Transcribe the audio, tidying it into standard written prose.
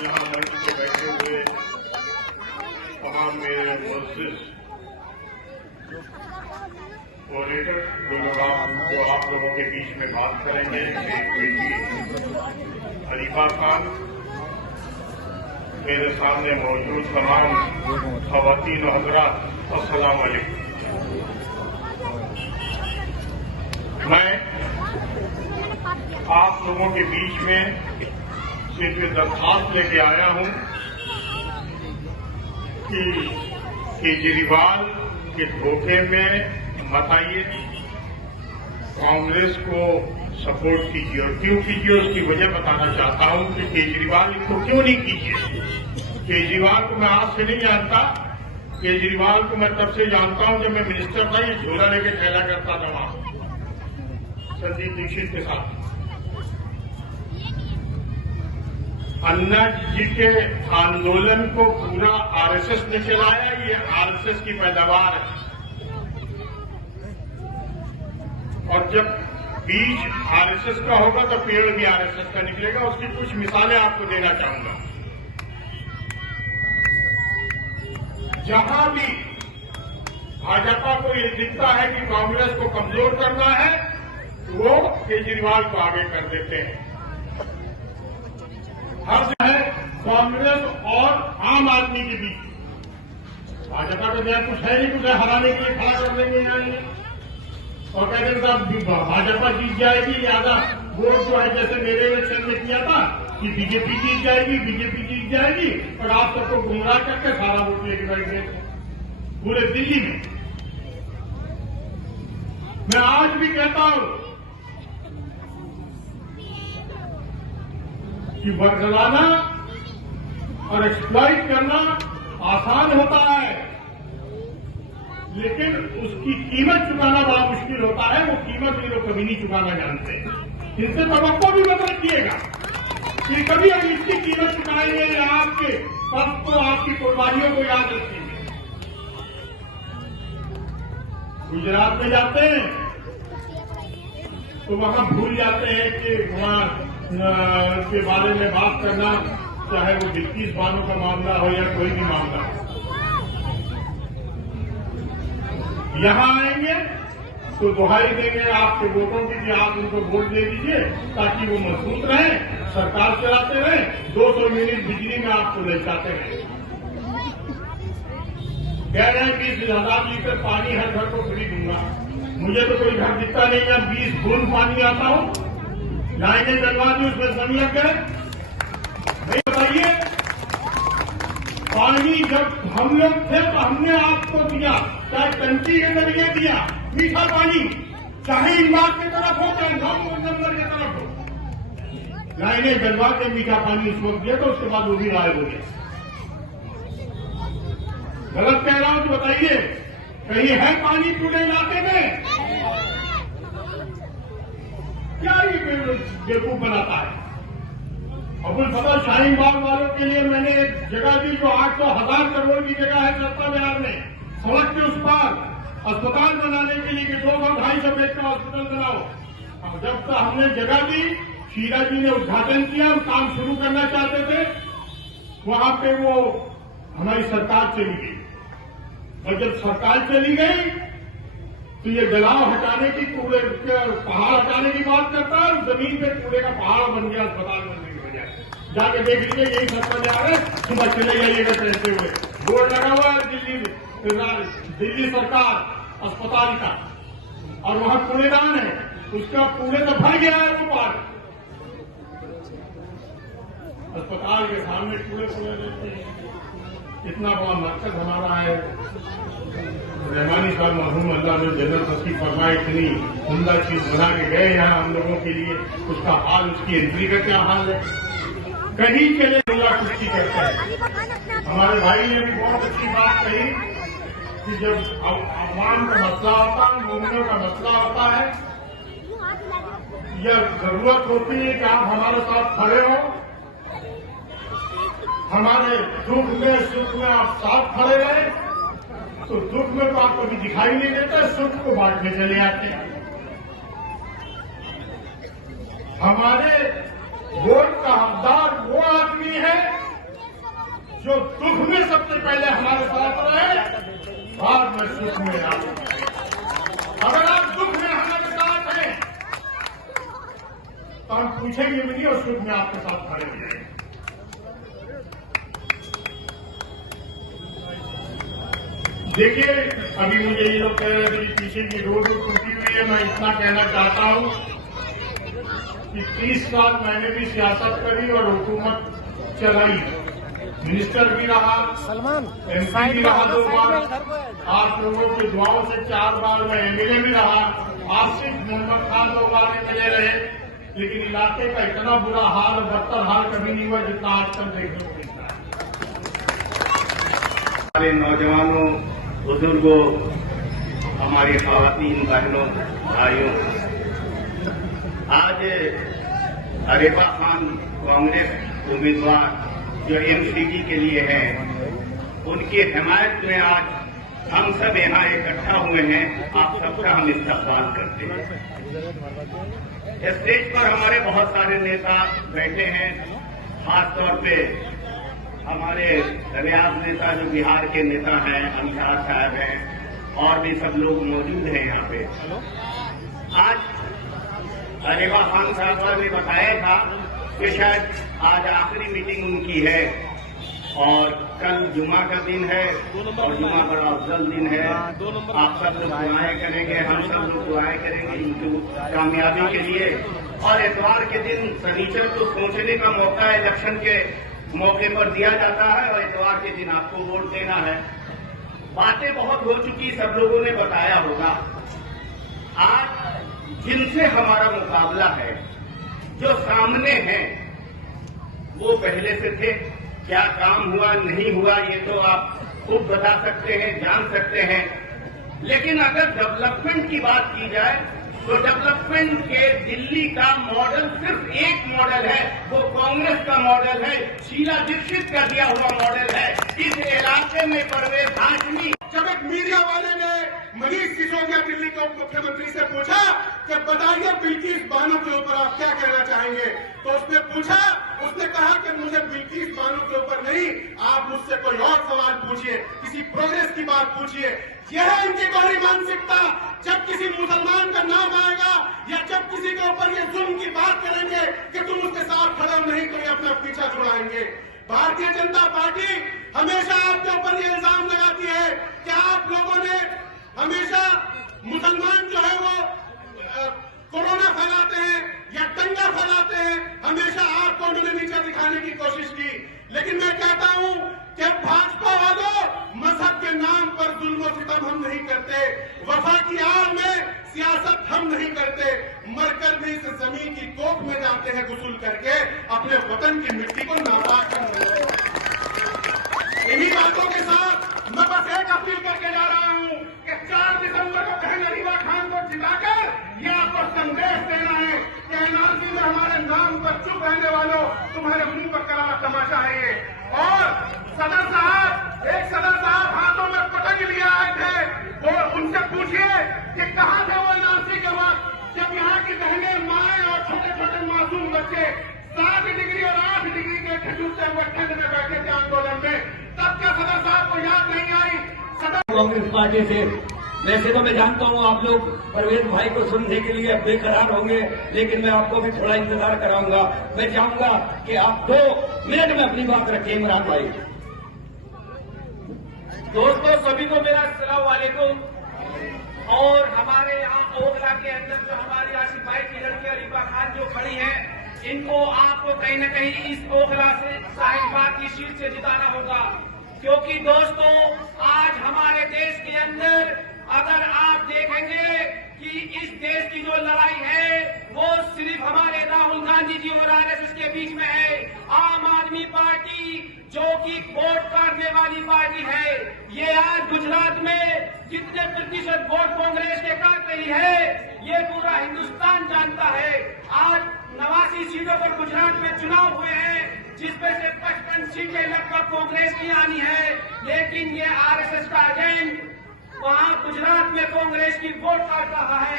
यहाँ मंच पे बैठे हुए तमाम मेरे मुअज़्ज़िज़ कोऑर्डिनेटर जो आप लोगों के बीच में बात करेंगे, मेरी बेटी हरीफा खान, मेरे सामने मौजूद तमाम ख़वातीन और हज़रात, अस्सलाम वालेकुम। मैं आप लोगों के बीच में सिर्फ दरख्वास्त लेके आया हूं कि केजरीवाल के धोखे में मत आइए, कांग्रेस को सपोर्ट कीजिए। और क्यों कीजिए उसकी वजह बताना चाहता हूं कि केजरीवाल को क्यों नहीं कीजिए। केजरीवाल को मैं आज से नहीं जानता, केजरीवाल को मैं तब से जानता हूं जब मैं मिनिस्टर था, ये झोला लेके खेला करता था वहां संदीप दीक्षित के साथ। अन्ना जी के आंदोलन को पूरा आरएसएस ने चलाया, ये आरएसएस की पैदावार है। और जब बीज आरएसएस का होगा तो पेड़ भी आरएसएस का निकलेगा। उसकी कुछ मिसालें आपको देना चाहूंगा। जहां भी भाजपा को ये दिखता है कि कांग्रेस को कमजोर करना है, वो केजरीवाल को आगे कर देते हैं। हर है कांग्रेस और आम आदमी के बीच भाजपा का क्या कुछ है नहीं, कुछ है हराने के लिए खड़ा कर देंगे यहाँ और कहते हैं साहब भाजपा जीत जाएगी, ज्यादा वोट जो है जैसे मेरे इलेक्शन में किया था कि बीजेपी जीत जाएगी, बीजेपी जीत जाएगी, और आप सबको गुमराह करके सारा वोट लेके बैठ गए पूरे दिल्ली में। मैं आज भी कहता हूं कि बरगलाना और एक्सप्लॉइट करना आसान होता है, लेकिन उसकी कीमत चुकाना बड़ा मुश्किल होता है। वो कीमत ये लोग कभी नहीं चुकाना जानते। इनसे तवक्को भी मत रखिएगा कि कभी हम इसकी कीमत चुकाएंगे या आपके सब को, आपकी कुर्बानियों को याद रखेंगे। गुजरात में जाते हैं तो वहां भूल जाते हैं कि वहां के बारे में बात करना, चाहे वो बिल्किस बानो का मामला हो या कोई भी मामला हो। यहां आएंगे तो दुहाई देंगे आपके वोटों की कि आप उनको वोट दे दीजिए ताकि वो मजबूत रहें, सरकार चलाते रहें, 200 यूनिट बिजली में आपको ले जाते रहें। कह रहे हैं 20,000 लीटर पानी हर घर को फ्री दूंगा। मुझे तो कोई घर दिखता नहीं है, 20 बूंद पानी आता हो, लाइनें डलवा दी, उसमें जंग लग गए। नहीं बताइए, पानी जब हम लोग थे तो हमने आपको दिया, चाहे टंकी के जरिए दिया, मीठा पानी, चाहे इमारत की तरफ हो चाहे 9 नंबर की तरफ हो, लाइनें डलवा के मीठा पानी उस वक्त दिया तो उसके बाद वो भी गायब हो गया। गलत कह रहा हूं तो बताइए, कहीं है पानी पूरे इलाके में? क्या ये बेवकूफ बनाता है? अब्दुल फतह शाहीन बाग वालों के लिए मैंने एक जगह दी जो 800,000 करोड़ की जगह है सत्ता बिहार में, सड़क के उस पार अस्पताल बनाने के लिए कि 200-250 बेड का हॉस्पिटल बनाओ। जब तक हमने जगह दी, शीला जी ने उद्घाटन किया, हम काम शुरू करना चाहते थे, वहां पे वो हमारी सरकार चली गई। और जब सरकार चली गई तो ये जलाव हटाने की, कूड़े पहाड़ हटाने की बात करता है, जमीन पे कूड़े का पहाड़ बन गया अस्पताल बनने की वजह। जाके देख लीजिए, यही सत्ता जा रहे, सुबह चले जाइएगा चलते हुए, बोर्ड लगा हुआ है दिल्ली सरकार अस्पताल का, और वहां कूड़ेदान है, उसका कूड़े तो भर गया है वो पार। अस्पताल के सामने कूड़े रहते हैं। इतना बड़ा मकसद हमारा है। रहमानी साहब मरहूम अल्लाह ने जन्नत नसीब फरमाए, इतनी उम्दा चीज बना के गए यहाँ हम लोगों के लिए, उसका हाल, उसकी एंट्री का क्या हाल है? कहीं चले कुश्ती करता है। हमारे भाई ने भी बहुत अच्छी बात कही कि जब अवाम का मसला होता है, मूवमेंट का मसला होता है, या जरूरत होती है कि आप हमारे साथ खड़े हो, हमारे दुख में सुख में आप साथ खड़े रहे, तो दुख में तो आपको भी दिखाई नहीं देता, सुख को बांटने चले आते हैं। हमारे वोट का हकदार वो आदमी है छोड़ेंगे भी नहीं और सुख में आपके साथ खड़े हो जाएंगे। देखिए, अभी मुझे ये लोग कह रहे थे कि पीछे की रोड टूटी हुई है। मैं इतना कहना चाहता हूं कि 30 साल मैंने भी सियासत करी और हुकूमत चलाई, मिनिस्टर भी रहा, एमपी भी रहा 2 बार, आप लोगों की दुआओं से 4 बार मैं एमएलए भी रहा, आसिफ मोहम्मद खान 2 बार एमएलए रहे, लेकिन इलाके का इतना बुरा हाल और बदतर हाल कभी नहीं हुआ जितना आजकल देखने को मिलता है। हमारे नौजवानों, बुजुर्गों, हमारी खवातीन बहनों, भाइयों, आज अरेबा खान कांग्रेस उम्मीदवार जो एमसीडी के लिए हैं, उनकी हिमायत में आज हम सब यहाँ इकट्ठा हुए हैं। आप सबका हम इस्तकबाल करते हैं। स्टेज पर हमारे बहुत सारे नेता बैठे हैं, खासतौर पे हमारे रियाज नेता जो बिहार के नेता हैं, अंसार साहब हैं, और भी सब लोग मौजूद हैं यहाँ पे। आज अरेबा खान साहब ने बताया था कि शायद आज आखिरी मीटिंग उनकी है और कल जुमा का दिन है और जुमा बड़ा अफजल दिन है। आप सब लोग दुआएं करेंगे, हम सब लोग दुआएं करेंगे इनकी कामयाबी के लिए। और इतवार के दिन शनिचर को सोचने का मौका इलेक्शन के मौके पर दिया जाता है और इतवार के दिन आपको वोट देना है। बातें बहुत हो चुकी, सब लोगों ने बताया होगा। आज जिनसे हमारा मुकाबला है, जो सामने हैं, वो पहले से थे। क्या काम हुआ नहीं हुआ ये तो आप खूब बता सकते हैं, जान सकते हैं। लेकिन अगर डेवलपमेंट की बात की जाए तो डेवलपमेंट के दिल्ली का मॉडल सिर्फ एक मॉडल है, वो कांग्रेस का मॉडल है, शीला दीक्षित का दिया हुआ मॉडल है। इस इलाके में परवेज हाशमी, जब एक मीडिया वाले ने मनीष सिसोदिया दिल्ली के उप मुख्यमंत्री से पूछा कि बताइए बिल्किस बानो के ऊपर आप क्या कहना चाहेंगे, तो उसने पूछा, उसने कहा कि मुझे बिल्किस बानो के ऊपर नहीं, आप मुझसे कोई और सवाल पूछिए, किसी प्रोग्रेस की बात पूछिए। यह है इनकी गहरी मानसिकता। जब किसी मुसलमान का नाम आएगा या जब किसी के ऊपर ये जुल्म की बात करेंगे कि तुम उसके साथ खड़े हो, नहीं तो ये अपना पीछा छुड़ाएंगे। भारतीय जनता पार्टी हमेशा आपके ऊपर ये इल्जाम लगाती है कि आप लोगों ने हमेशा मुसलमान जो है वो कोरोना फैलाते हैं या दंगा फैलाते हैं, हमेशा आपको उन्होंने नीचा दिखाने की कोशिश की। लेकिन मैं कहता हूं कि भाजपा वालों, मजहब के नाम पर जुल्म और सितम हम नहीं करते, वफा की आड़ में सियासत हम नहीं करते, मरकर भी इस जमीन की कोख में जाते हैं गुस्ल करके अपने वतन की मिट्टी को नापाक करने। इन्हीं बातों के साथ मैं बस एक अपील करके जा रहा हूं कि 4 दिसंबर को बहन अरीबा खान को जिताकर यह आपको संदेश देना है कि एनआरसी में हमारे नाम पर चुप रहने वालों, तुम्हारे मुंह पर करारा तमाशा है ये। और सदर साहब हाथों में पतंग लिए आए थे और उनसे पूछिए कि कहां थे वो एनआरसी के वक्त, जब यहाँ की बहनें, माएं और छोटे छोटे मासूम बच्चे 7 डिग्री और 8 डिग्री के ठिठुरते हुए ठंड में बैठे थे आंदोलन में, तब क्या सदर साहब को याद नहीं आई? कांग्रेस पार्टी से वैसे तो मैं जानता हूं आप लोग परवेज भाई को सुनने के लिए बेकरार होंगे, लेकिन मैं आपको भी थोड़ा इंतजार कराऊंगा। मैं चाहूंगा कि आप 2 मिनट में अपनी बात रखिए। इमरान भाई। दोस्तों, सभी को मेरा अस्सलाम वालेकुम। और हमारे यहाँ ओखला के अंदर जो हमारी आसिफ भाई की लड़की अरीबा खान जो खड़ी है, इनको आपको कहीं न कहीं इस ओखला से साहिबाद की सीट से जिताना होगा। क्योंकि दोस्तों, आज हमारे देश के अंदर अगर आप देखेंगे कि इस देश की जो लड़ाई है वो सिर्फ हमारे राहुल गांधी जी और आरएसएस के बीच में है। आम आदमी पार्टी जो कि वोट काटने वाली पार्टी है, ये आज गुजरात में कितने प्रतिशत वोट कांग्रेस के काट रही है ये पूरा हिंदुस्तान जानता है। आज 89 सीटों पर गुजरात में चुनाव हुए हैं, जिसमें से 55 सीटें लगभग कांग्रेस की आनी है, लेकिन ये आरएसएस का एजेंट वहां गुजरात में कांग्रेस की वोट काट रहा है।